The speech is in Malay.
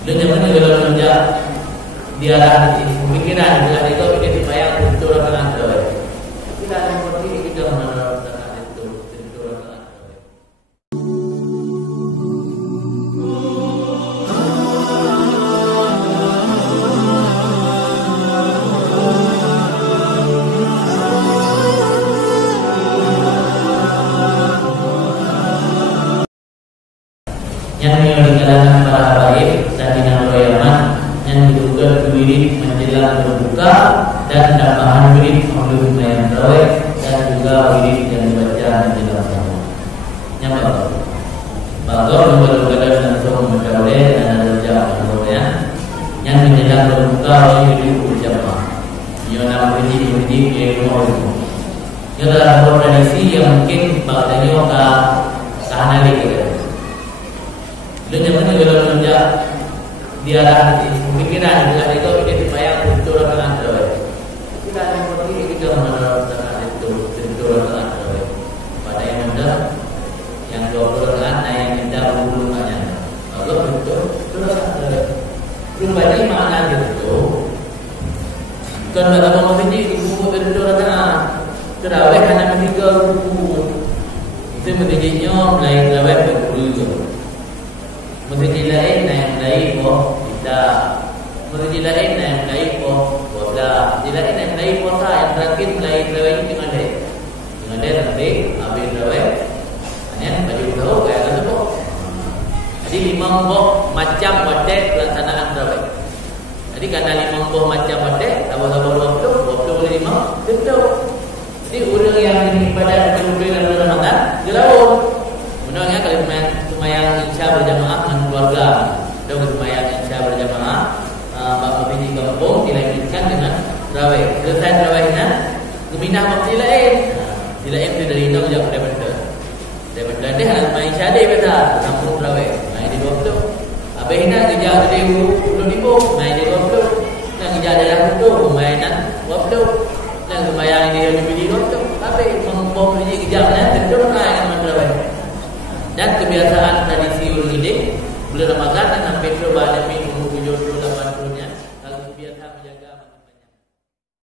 Dan yang mana kalau menunjuk diarah pemikiran bila itu kita supaya betul dengan doa. Kita seperti kita menerapkan itu betul dengan doa. Yang di kalangan para habaib dan di Yaman yang diduga wirid menjelang berbuka dan tambahan wirid sebelum sembahyang tarawih dan juga wirid yang dibaca menjelang sahur. Yang bakal memperlukan langsung membaca tarawih dan ada jamaah yang menjelang berbuka wirid berjamaah. Ia nama wirid yang mau. Ia adalah tradisi yang mungkin bagainya sehari kita. Dan yang mana kalau menunjuk diarah pemikiran bila itu kita supaya betul dengan doa. Kita seperti kita menerapkan itu betul dengan doa. Pada yang muda yang 20 rakaat dan yang tidak 20 rakaat. Allah betul dengan doa. Pribadi makna itu. Kan pada momen ini buku betul rakaat. Terawih hanya 3 ruku. Itu menjadinya mulai terawih berguru. Masjid lain naik tidak. Masjid lain naik tidak. Masjid lain naik puasa yang terakhir lain lewat dengan dia nanti habis lewat. Hanya baju tahu kayak gitu kok. Jadi 5 macam model pelaksanaan lewat. Jadi karena 5 macam model, abang-abang 20 tentu. Jadi orang yang beribadah di bulan Ramadan jauh. Menurutnya kalau semayang insya berjamaah dengan keluarga, dan semayang insya berjamaah, bapak bini kampung dilanjutkan dengan tarawih. Selesai tarawihnya, keminah waktu lain. Lain itu dari Indo jauh daripada dia harus main insya dia betul, kampung tarawih. Nah ini waktu, abahnya kerja dari belum dibuat.